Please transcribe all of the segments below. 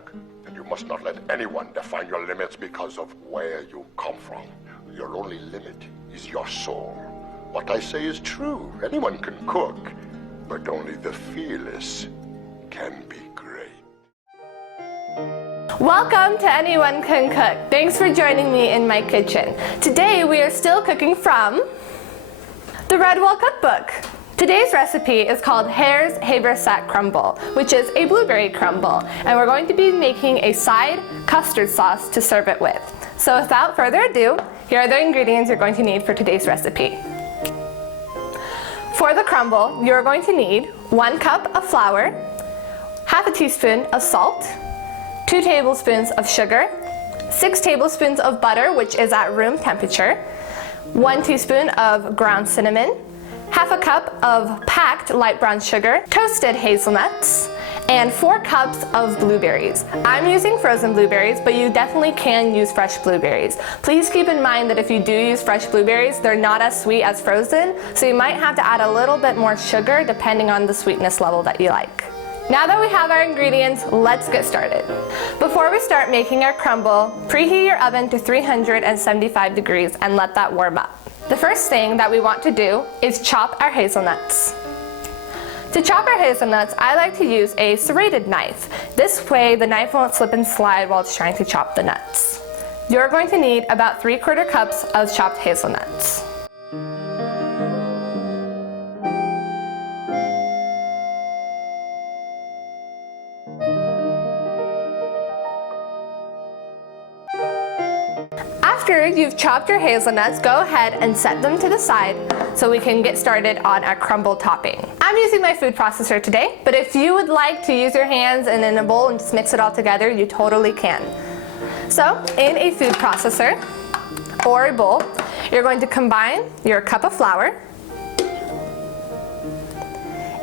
work, and you must not let anyone define your limits because of where you come from. Your only limit is your soul. What I say is true. Anyone can cook, but only the fearless can be great. Welcome to Anyone Can Cook. Thanks for joining me in my kitchen. Today we are still cooking from the Redwall Cookbook. Today's recipe is called Hare's Haversack Crumble, which is a blueberry crumble, and we're going to be making a side custard sauce to serve it with. So without further ado, here are the ingredients you're going to need for today's recipe. For the crumble, you're going to need 1 cup of flour, half a teaspoon of salt, 2 tablespoons of sugar, 6 tablespoons of butter, which is at room temperature, 1 teaspoon of ground cinnamon, half a cup of packed light brown sugar, toasted hazelnuts, and 4 cups of blueberries. I'm using frozen blueberries, but you definitely can use fresh blueberries. Please keep in mind that if you do use fresh blueberries, they're not as sweet as frozen, so you might have to add a little bit more sugar depending on the sweetness level that you like. Now that we have our ingredients, let's get started. Before we start making our crumble, preheat your oven to 375 degrees and let that warm up. The first thing that we want to do is chop our hazelnuts. To chop our hazelnuts, I like to use a serrated knife. This way the knife won't slip and slide while it's trying to chop the nuts. You're going to need about 3/4 cups of chopped hazelnuts. After you've chopped your hazelnuts, go ahead and set them to the side so we can get started on our crumble topping. I'm using my food processor today, but if you would like to use your hands and in a bowl and just mix it all together, you totally can. So, in a food processor or a bowl, you're going to combine your cup of flour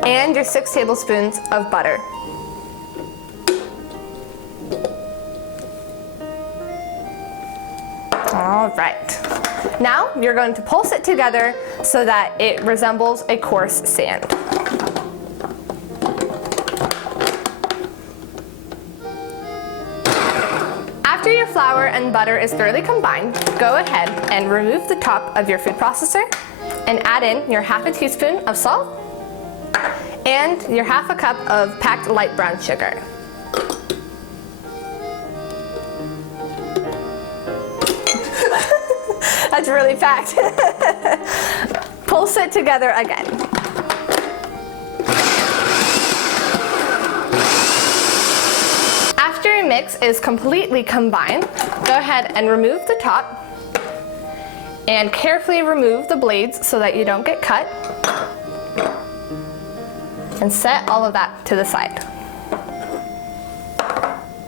and your 6 tablespoons of butter. All right. Now you're going to pulse it together so that it resembles a coarse sand. After your flour and butter is thoroughly combined, go ahead and remove the top of your food processor and add in your half a teaspoon of salt and your half a cup of packed light brown sugar. That's really packed. Pulse it together again. After your mix is completely combined, go ahead and remove the top and carefully remove the blades so that you don't get cut. And set all of that to the side.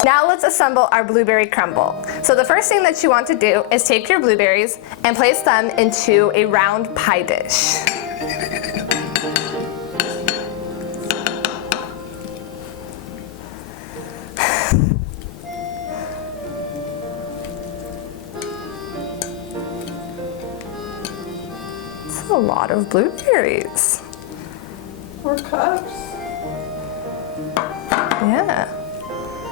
Now let's assemble our blueberry crumble. So the first thing that you want to do is take your blueberries and place them into a round pie dish. That's a lot of blueberries. 4 cups. Yeah.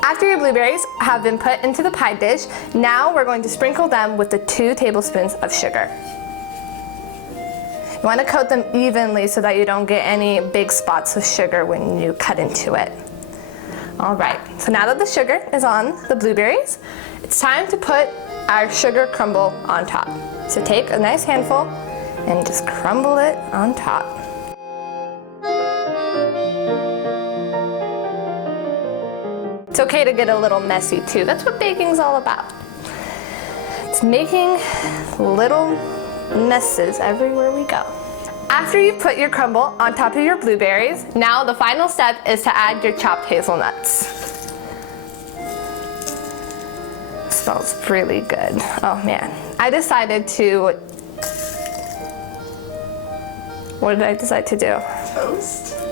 After your blueberries have been put into the pie dish, now we're going to sprinkle them with the 2 tablespoons of sugar. You want to coat them evenly so that you don't get any big spots of sugar when you cut into it. All right, so now that the sugar is on the blueberries, it's time to put our sugar crumble on top. So take a nice handful and just crumble it on top. It's okay to get a little messy too. That's what baking's all about. It's making little messes everywhere we go. After you've put your crumble on top of your blueberries, now the final step is to add your chopped hazelnuts. It smells really good. Oh man. I decided to... What did I decide to do?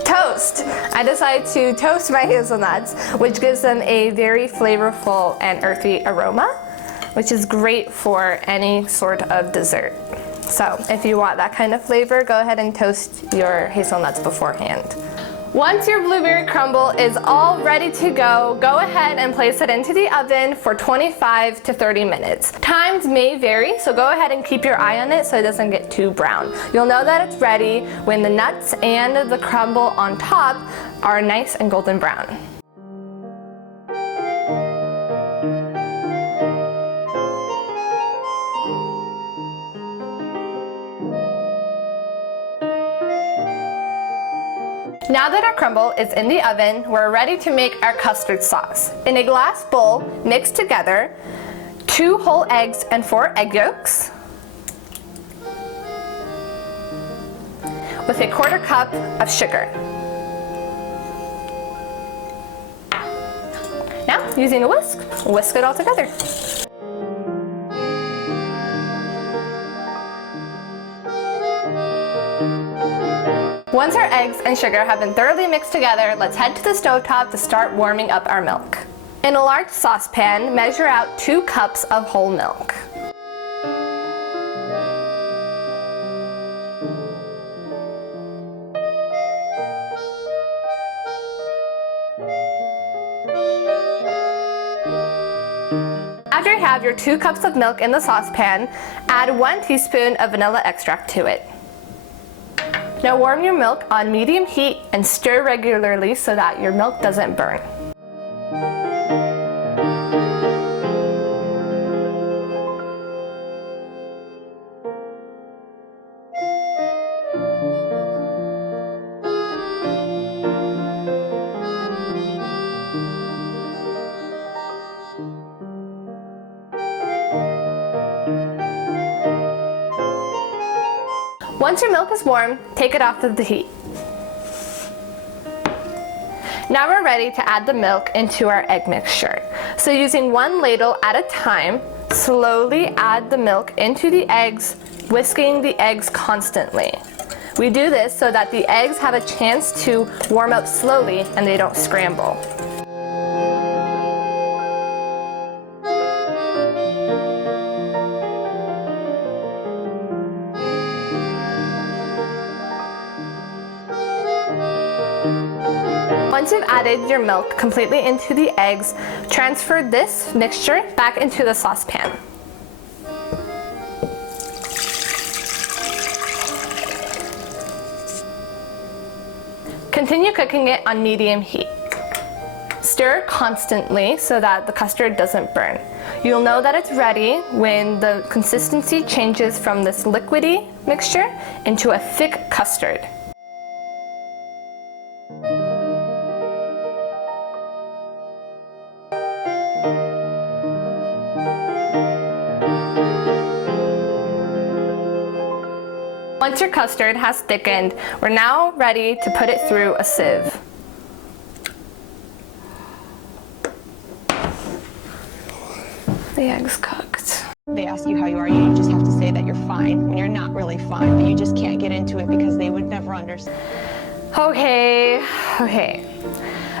Toast. I decided to toast my hazelnuts, which gives them a very flavorful and earthy aroma, which is great for any sort of dessert. So if you want that kind of flavor, go ahead and toast your hazelnuts beforehand. Once your blueberry crumble is all ready to go, go ahead and place it into the oven for 25 to 30 minutes. Times may vary, so go ahead and keep your eye on it so it doesn't get too brown. You'll know that it's ready when the nuts and the crumble on top are nice and golden brown. Now that our crumble is in the oven, we're ready to make our custard sauce. In a glass bowl, mix together 2 whole eggs and 4 egg yolks with a 1/4 cup of sugar. Now, using a whisk it all together. Once our eggs and sugar have been thoroughly mixed together, let's head to the stovetop to start warming up our milk. In a large saucepan, measure out 2 cups of whole milk. After you have your 2 cups of milk in the saucepan, add 1 teaspoon of vanilla extract to it. Now warm your milk on medium heat and stir regularly so that your milk doesn't burn. Once your milk is warm, take it off of the heat. Now we're ready to add the milk into our egg mixture. So using 1 ladle at a time, slowly add the milk into the eggs, whisking the eggs constantly. We do this so that the eggs have a chance to warm up slowly and they don't scramble. Once you've added your milk completely into the eggs, transfer this mixture back into the saucepan. Continue cooking it on medium heat. Stir constantly so that the custard doesn't burn. You'll know that it's ready when the consistency changes from this liquidy mixture into a thick custard. Once your custard has thickened, we're now ready to put it through a sieve. The egg's cooked. They ask you how you are, you just have to say that you're fine when you're not really fine, but you just can't get into it because they would never understand. Okay.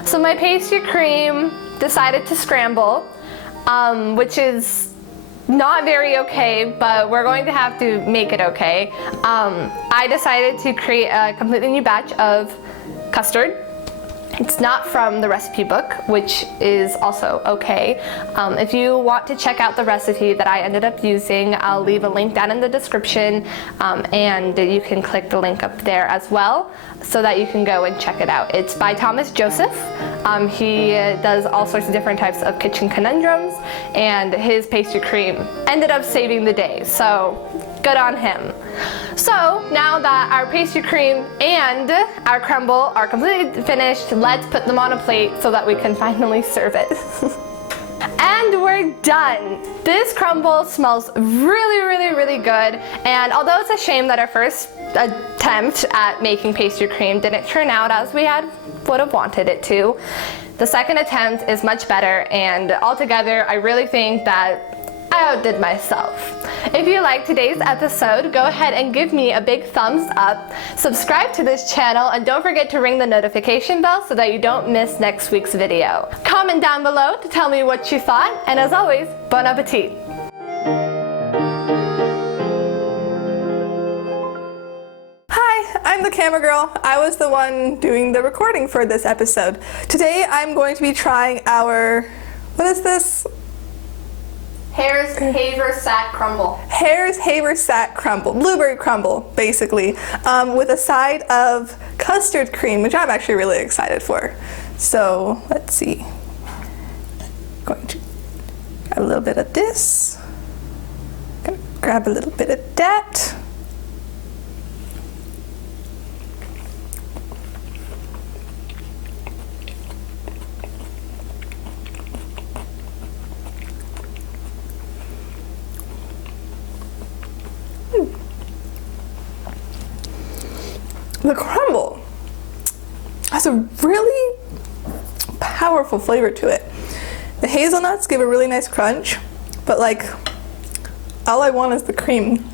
So my pastry cream decided to scramble, which is not very okay, but we're going to have to make it okay. I decided to create a completely new batch of custard. It's not from the recipe book, which is also okay. If you want to check out the recipe that I ended up using, I'll leave a link down in the description, and you can click the link up there as well so that you can go and check it out. It's by Thomas Joseph. He does all sorts of different types of kitchen conundrums, and his pastry cream ended up saving the day, so good on him. So now that our pastry cream and our crumble are completely finished, let's put them on a plate so that we can finally serve it. And we're done. This crumble smells really good, and although it's a shame that our first attempt at making pastry cream didn't turn out as we would have wanted it to, the second attempt is much better, and altogether I really think that I outdid myself. If you liked today's episode, go ahead and give me a big thumbs up, subscribe to this channel, and don't forget to ring the notification bell so that you don't miss next week's video. Comment down below to tell me what you thought, and as always, bon appetit! Hi, I'm the camera girl. I was the one doing the recording for this episode. Today I'm going to be trying our, what is this? Hare's Haversack Crumble. Hare's Haversack Crumble, blueberry crumble, basically, with a side of custard cream, which I'm actually really excited for. So let's see. Going to grab a little bit of this. Gonna grab a little bit of that. The crumble has a really powerful flavor to it. The hazelnuts give a really nice crunch, but like all I want is the cream.